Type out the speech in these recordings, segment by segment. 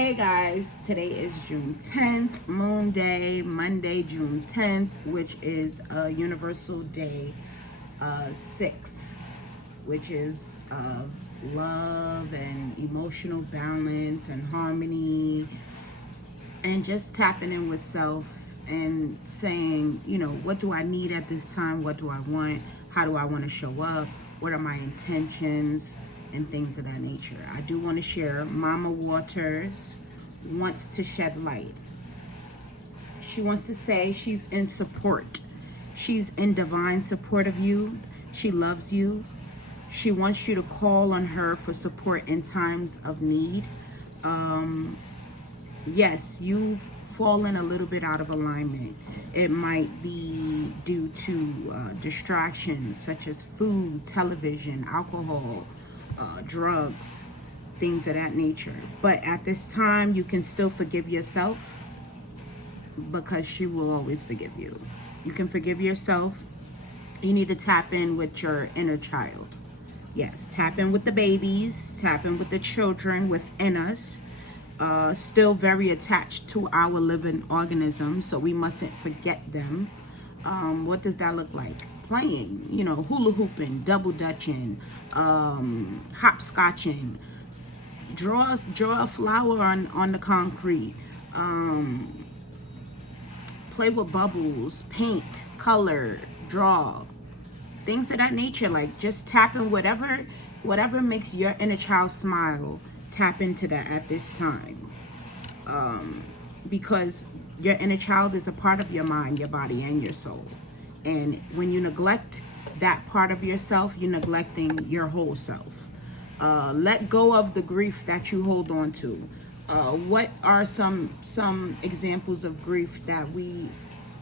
Hey guys, today is June 10th, Moon Day, Monday, June 10th, which is Universal Day 6, which is love and emotional balance and harmony, and just tapping in with self and saying, what do I need at this time? What do I want? How do I want to show up? What are my intentions? And things of that nature. I do want to share Mama Waters wants to shed light. She wants to say she's in support. She's in divine support of you. She loves you. She wants you to call on her for support in times of need. Yes, you've fallen a little bit out of alignment. It might be due to distractions such as food, television, alcohol, drugs, things of that nature. But at this time, you can still forgive yourself because she will always forgive you. You can forgive yourself. You need to tap in with your inner child. Yes, tap in with the babies, tap in with the children within us. Still very attached to our living organisms, so we mustn't forget them. What does that look like? Playing, hula hooping, double dutching, hopscotching, draw a flower on the concrete, play with bubbles, paint, color, draw, things of that nature. Like, just tap in whatever makes your inner child smile. Tap into that at this time, because your inner child is a part of your mind, your body, and your soul. And when you neglect that part of yourself, you're neglecting your whole self. Let go of the grief that you hold on to. What are some examples of grief that we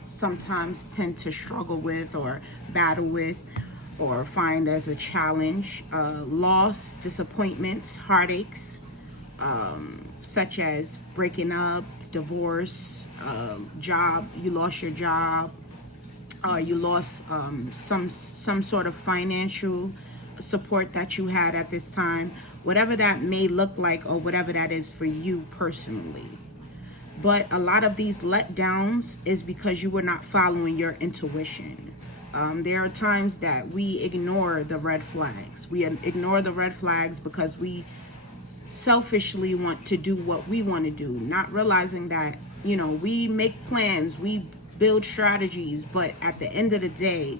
sometimes tend to struggle with or battle with or find as a challenge? Loss, disappointments, heartaches, such as breaking up, divorce, job, you lost your job, you lost some sort of financial support that you had at this time, whatever that may look like or whatever that is for you personally. But a lot of these letdowns is because you were not following your intuition. There are times that we ignore the red flags. We ignore the red flags because we selfishly want to do what we want to do, not realizing that, we make plans, we build strategies, but at the end of the day,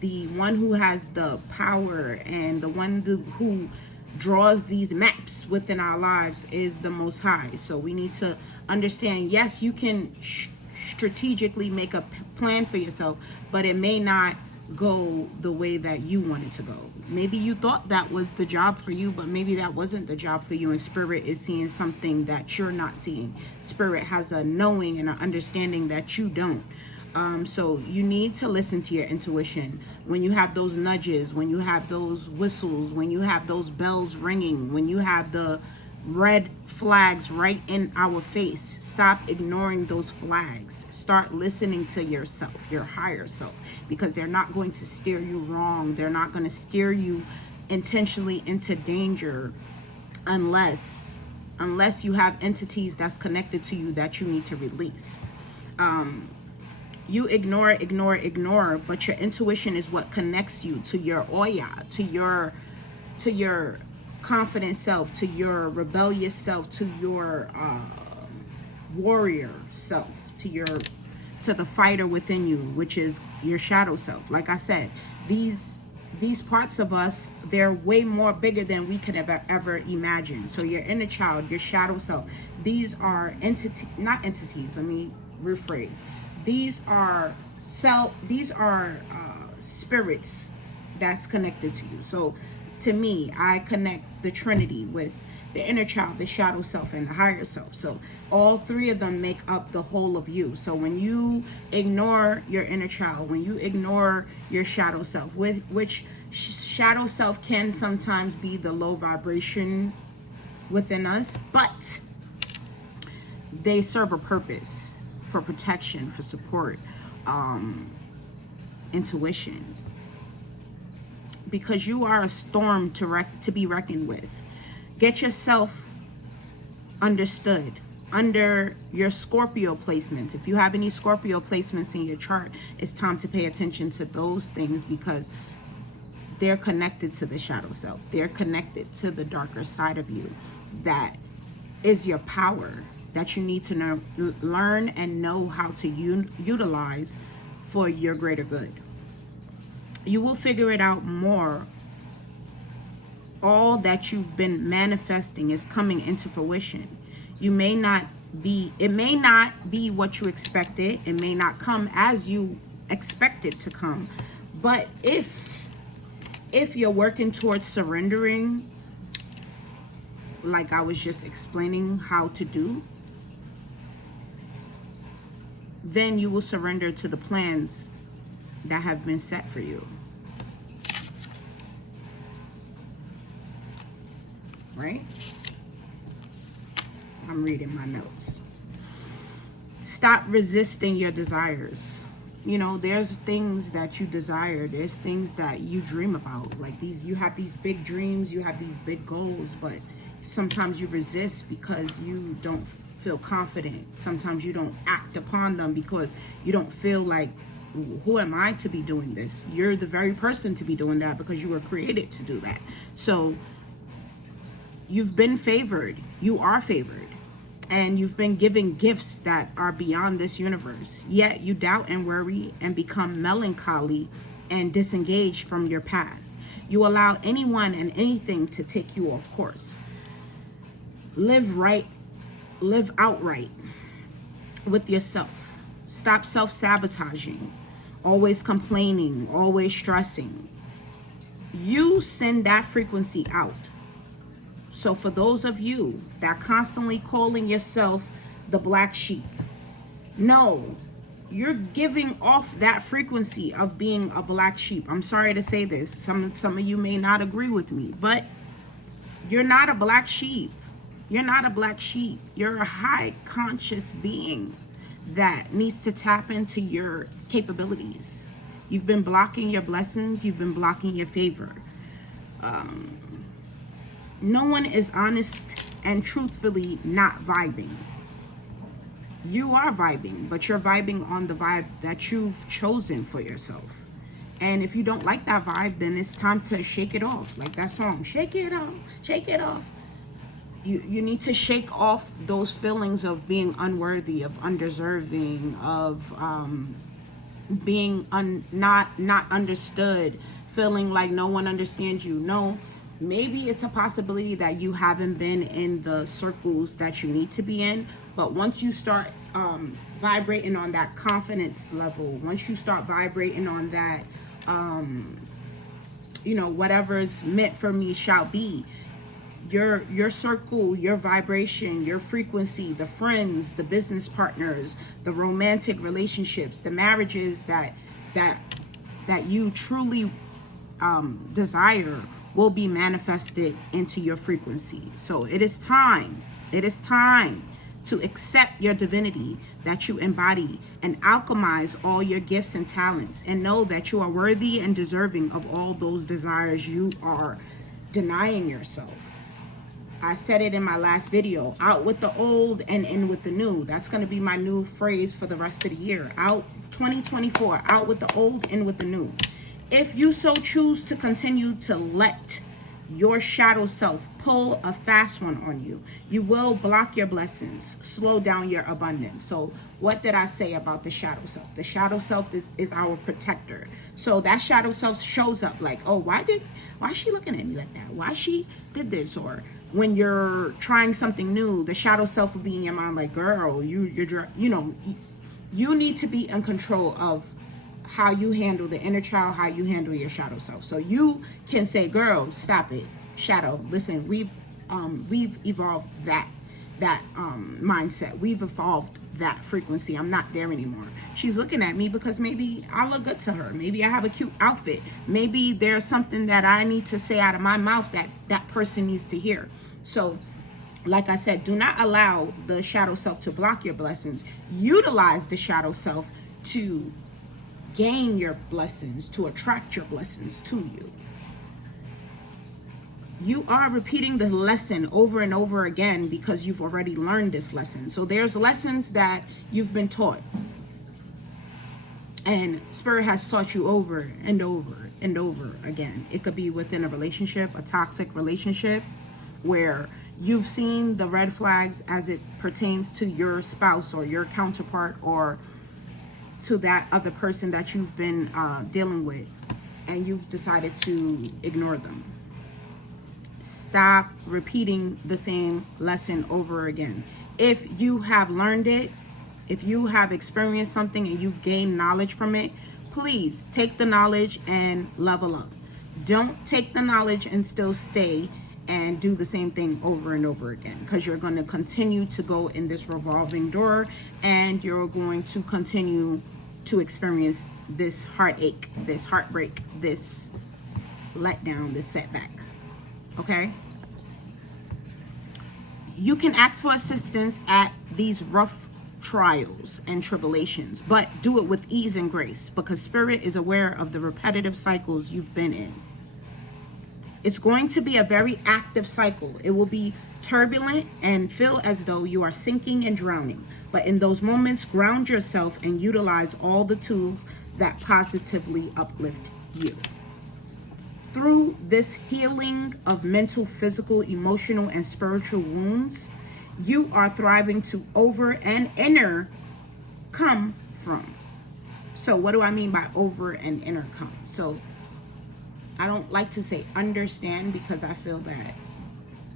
the one who has the power and the one who draws these maps within our lives is the Most High. So we need to understand, yes, you can strategically make a plan for yourself, but it may not go the way that you want it to go. Maybe you thought that was the job for you, but maybe that wasn't the job for you, and Spirit is seeing something that you're not seeing. Spirit has a knowing and an understanding that you don't. So you need to listen to your intuition. When you have those nudges, when you have those whistles, when you have those bells ringing, when you have the red flags right in our face, stop ignoring those flags. Start listening to yourself, your higher self, because they're not going to steer you wrong. They're not going to steer you intentionally into danger unless you have entities that's connected to you that you need to release. You ignore, but your intuition is what connects you to your Oya, to your confident self, to your rebellious self, to your warrior self, to the fighter within you, which is your shadow self. Like I said, these parts of us, they're way more bigger than we could ever imagine. So your inner child, your shadow self, these are not entities. Let me rephrase. These are spirits that's connected to you. So to me, I connect the Trinity with the inner child, the shadow self, and the higher self. So all three of them make up the whole of you. So when you ignore your inner child, when you ignore your shadow self, which shadow self can sometimes be the low vibration within us, but they serve a purpose for protection, for support, intuition. Because you are a storm to be reckoned with. Get yourself understood. Under your Scorpio placements, if you have any Scorpio placements in your chart, it's time to pay attention to those things, because they're connected to the shadow self. They're connected to the darker side of you that is your power, that you need to learn and know how to utilize for your greater good. You will figure it out more. All that you've been manifesting is coming into fruition. It may not be what you expected. It may not come as you expect it to come. But if you're working towards surrendering, like I was just explaining how to do, then you will surrender to the plans that have been set for you. Right? I'm reading my notes. Stop resisting your desires. You know, there's things that you desire. There's things that you dream about. Like you have these big dreams, you have these big goals, but sometimes you resist because you don't feel confident. Sometimes you don't act upon them because you don't feel like, who am I to be doing this? You're the very person to be doing that, because you were created to do that. So you've been favored. You are favored. And you've been given gifts that are beyond this universe. Yet you doubt and worry and become melancholy and disengaged from your path. You allow anyone and anything to take you off course. Live outright with yourself. Stop self-sabotaging, always complaining, always stressing. You send that frequency out. So for those of you that constantly calling yourself the black sheep, no, you're giving off that frequency of being a black sheep. I'm sorry to say this. Some of you may not agree with me, but you're not a black sheep. You're not a black sheep. You're a high conscious being that needs to tap into your capabilities. You've been blocking your blessings. You've been blocking your favor. No one is honest and truthfully not vibing. You are vibing, but you're vibing on the vibe that you've chosen for yourself. And if you don't like that vibe, then it's time to shake it off. Like that song, shake it off, shake it off. You need to shake off those feelings of being unworthy, of undeserving, of being not understood, feeling like no one understands you. No. Maybe it's a possibility that you haven't been in the circles that you need to be in, but once you start vibrating on that confidence level, once you start vibrating on that, whatever's meant for me shall be, your circle, your vibration, your frequency, the friends, the business partners, the romantic relationships, the marriages that you truly desire will be manifested into your frequency. So it is time to accept your divinity that you embody and alchemize all your gifts and talents, and know that you are worthy and deserving of all those desires you are denying yourself. I said it in my last video, out with the old and in with the new. That's going to be my new phrase for the rest of the year. Out 2024, out with the old, in with the new. If you so choose to continue to let your shadow self pull a fast one on you, you will block your blessings, slow down your abundance. So what did I say about the shadow self? The shadow self is our protector. So that shadow self shows up like, oh, why is she looking at me like that? Why she did this? Or when you're trying something new, the shadow self will be in your mind like, girl, you need to be in control of how you handle the inner child, how you handle your shadow self. So you can say, girl, stop it. Shadow, listen, we've evolved that mindset. We've evolved that frequency. I'm not there anymore. She's looking at me because maybe I look good to her. Maybe I have a cute outfit. Maybe there's something that I need to say out of my mouth that person needs to hear. So like I said, do not allow the shadow self to block your blessings. Utilize the shadow self to gain your blessings, to attract your blessings to you. you are repeating the lesson over and over again because you've already learned this lesson. So there's lessons that you've been taught, and Spirit has taught you over and over and over again. It could be within a relationship, a toxic relationship, where you've seen the red flags as it pertains to your spouse or your counterpart or to that other person that you've been dealing with, and you've decided to ignore them. Stop repeating the same lesson over again. If you have learned it, if you have experienced something and you've gained knowledge from it, please take the knowledge and level up. Don't take the knowledge and still stay and do the same thing over and over again, because you're going to continue to go in this revolving door, and you're going to continue to experience this heartache, this heartbreak, this letdown, this setback. Okay? You can ask for assistance at these rough trials and tribulations, but do it with ease and grace, because Spirit is aware of the repetitive cycles you've been in. It's going to be a very active cycle. It will be turbulent and feel as though you are sinking and drowning. But in those moments, ground yourself and utilize all the tools that positively uplift you. Through this healing of mental, physical, emotional, and spiritual wounds, you are thriving to over and inner come from. So what do I mean by over and inner come? So I don't like to say understand, because I feel that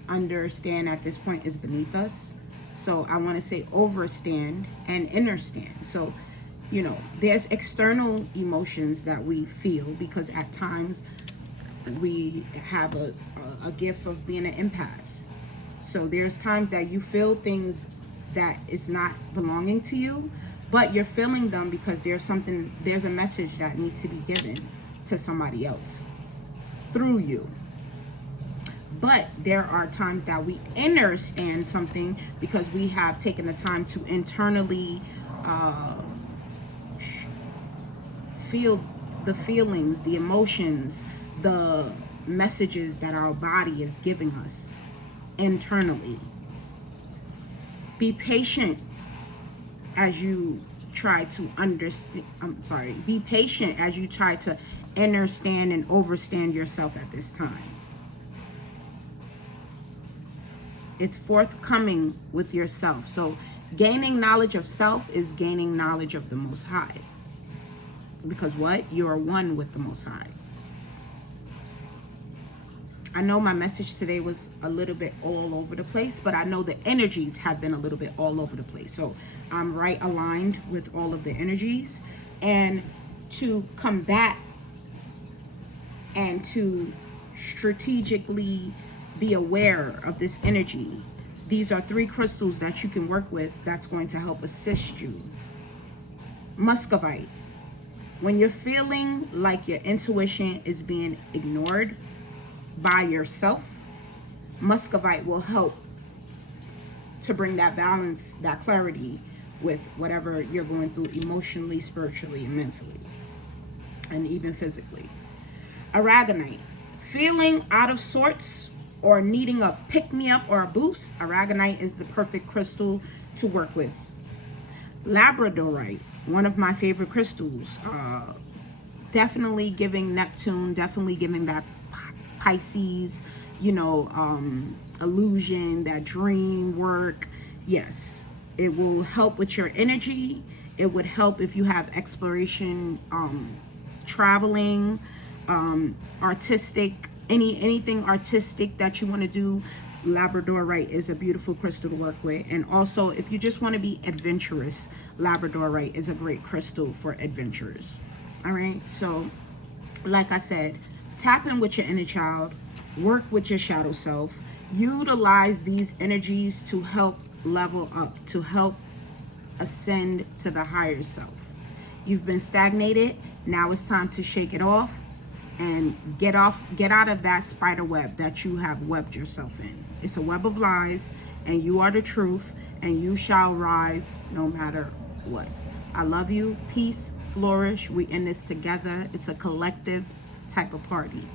understand at this point is beneath us. So I want to say overstand and understand. So, you know, there's external emotions that we feel, because at times we have a gift of being an empath. So there's times that you feel things that is not belonging to you, but you're feeling them because there's a message that needs to be given to somebody else through you. But there are times that we understand something because we have taken the time to internally feel the feelings, the emotions, the messages that our body is giving us internally. Be patient as you try to understand. Be patient as you try to understand and overstand yourself at this time. It's forthcoming with yourself. So gaining knowledge of self is gaining knowledge of the Most High. Because what? You are one with the Most High. I know my message today was a little bit all over the place, but I know the energies have been a little bit all over the place. So I'm right aligned with all of the energies. And to combat and to strategically be aware of this energy, these are 3 crystals that you can work with that's going to help assist you. Muscovite. When you're feeling like your intuition is being ignored by yourself, Muscovite will help to bring that balance, that clarity with whatever you're going through emotionally, spiritually, and mentally, and even physically. Aragonite. Feeling out of sorts or needing a pick-me-up or a boost, aragonite is the perfect crystal to work with. Labradorite, one of my favorite crystals, definitely giving Neptune, definitely giving that Pisces, illusion, that dream work. Yes, it will help with your energy. It would help if you have exploration, traveling, artistic, anything artistic that you want to do. Labradorite is a beautiful crystal to work with. And also, if you just want to be adventurous, Labradorite is a great crystal for adventurers. All right, so like I said, tap in with your inner child, work with your shadow self, utilize these energies to help level up, to help ascend to the higher self. You've been stagnated. Now it's time to shake it off and get out of that spider web that you have webbed yourself in. It's a web of lies, and you are the truth, and you shall rise no matter what. I love you. Peace, flourish. We in this together. It's a collective type of party.